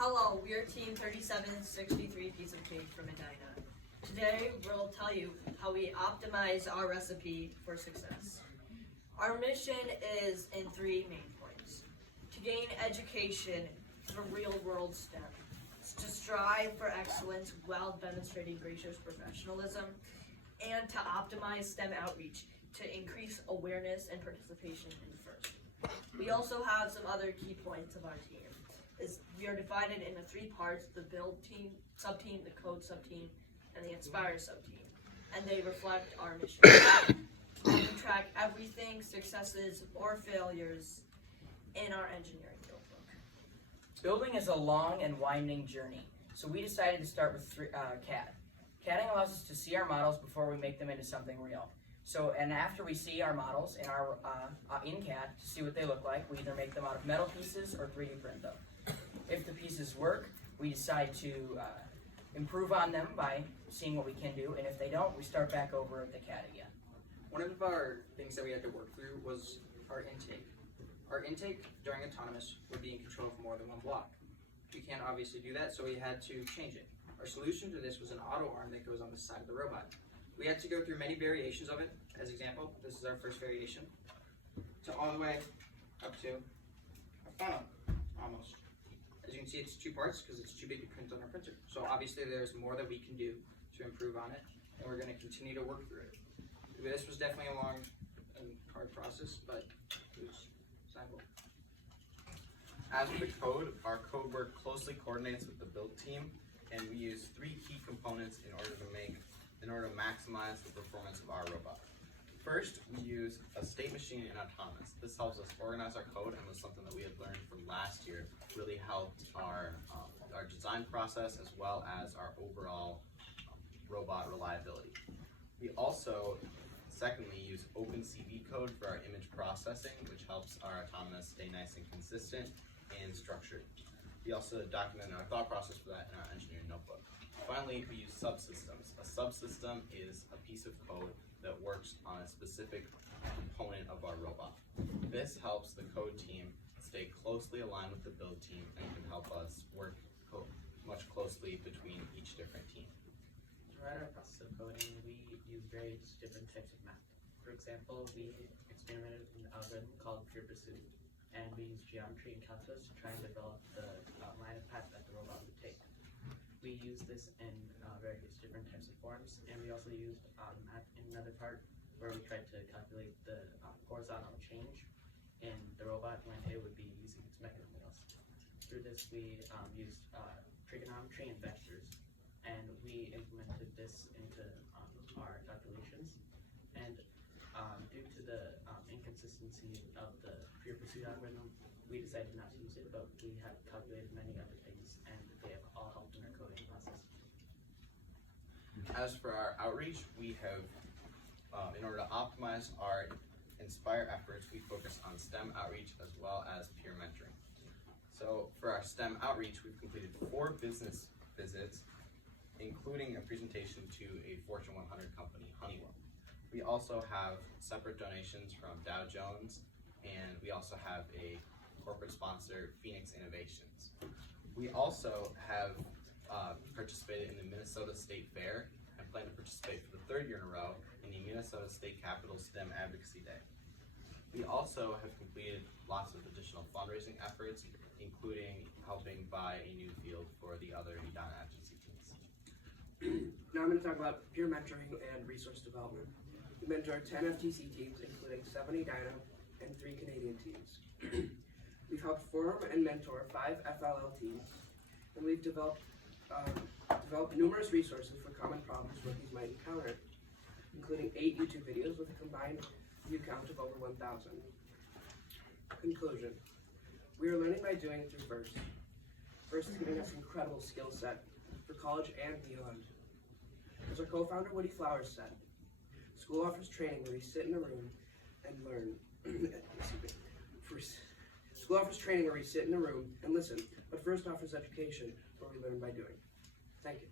Hello, we are Team 3763 Piece of Cake from Medina. Today, we'll tell you how we optimize our recipe for success. Our mission is in 3 main points. To gain education for real-world STEM, to strive for excellence while demonstrating gracious professionalism, and to optimize STEM outreach to increase awareness and participation in FIRST. We also have some other key points of our team. We are divided into 3 parts: the build team, sub-team, the code sub-team, and the inspire sub-team. And they reflect our mission. We track everything, successes or failures, in our engineering notebook. Building is a long and winding journey, so we decided to start with CAD. CADing allows us to see our models before we make them into something real. And after we see our models in CAD to see what they look like, we either make them out of metal pieces or 3D print them. If the pieces work, we decide to improve on them by seeing what we can do, and if they don't, we start back over at the CAD again. One of our things that we had to work through was our intake. Our intake during autonomous would be in control of more than one block. We can't obviously do that, so we had to change it. Our solution to this was an auto arm that goes on the side of the robot. We had to go through many variations of it. As example, this is our first variation, to all the way up to a funnel, almost. As you can see, it's 2 parts because it's too big to print on our printer. So obviously there's more that we can do to improve on it, and we're going to continue to work through it. This was definitely a long and hard process, but it was simple. As for the code, our code work closely coordinates with the build team, and we use 3 key components in order to maximize the performance of our robot. First, we use a state machine in autonomous. This helps us organize our code, and was something that we had learned from last year. Really helped our design process as well as our overall robot reliability. We also, secondly, use OpenCV code for our image processing, which helps our autonomous stay nice and consistent and structured. We also document our thought process for that in our engineering notebook. Finally, we use subsystems. A subsystem is a piece of code that works on a specific component of our robot. This helps the code team stay closely aligned with the build team and can help us work much closely between each different team. Throughout our process of coding, we use various different types of math. For example, we experimented with an algorithm called pure pursuit, and we used geometry and calculus to try and develop the line of path that the robot would take. We used this in various different types of forms, and we also used math in another part where we tried to calculate the horizontal change in the robot when it would be using its mechanism wheels. Through this, we used trigonometry and vectors, and we implemented this into our calculations. And due to the inconsistency of the pure pursuit algorithm, we decided not to use it, but we have calculated many other things, and they have all helped in our coding process. As for our outreach, we have, in order to optimize our Inspire efforts, we focus on STEM outreach as well as peer mentoring. So for our STEM outreach, we've completed 4 business visits, including a presentation to a Fortune 100 company, Honeywell. We also have separate donations from Dow Jones, and we also have a corporate sponsor, Phoenix Innovations. We also have participated in the Minnesota State Fair and plan to participate for the 3rd year in a row in the Minnesota State Capitol STEM Advocacy Day. We also have completed lots of additional fundraising efforts, including helping buy a new field for the other Edina agency teams. Now I'm going to talk about peer mentoring and resource development. We mentor 10 FTC teams, including 7 Edina and 3 Canadian teams. We've helped form and mentor 5 FLL teams, and we've developed numerous resources for common problems rookies might encounter, including 8 YouTube videos with a combined view count of over 1,000. Conclusion. We are learning by doing through FIRST. FIRST is giving us incredible skill set for college and beyond. As our co-founder Woody Flowers said, school offers training where we sit in a room and learn. School offers training where we sit in a room and listen, but FIRST offers education where we learn by doing. Thank you.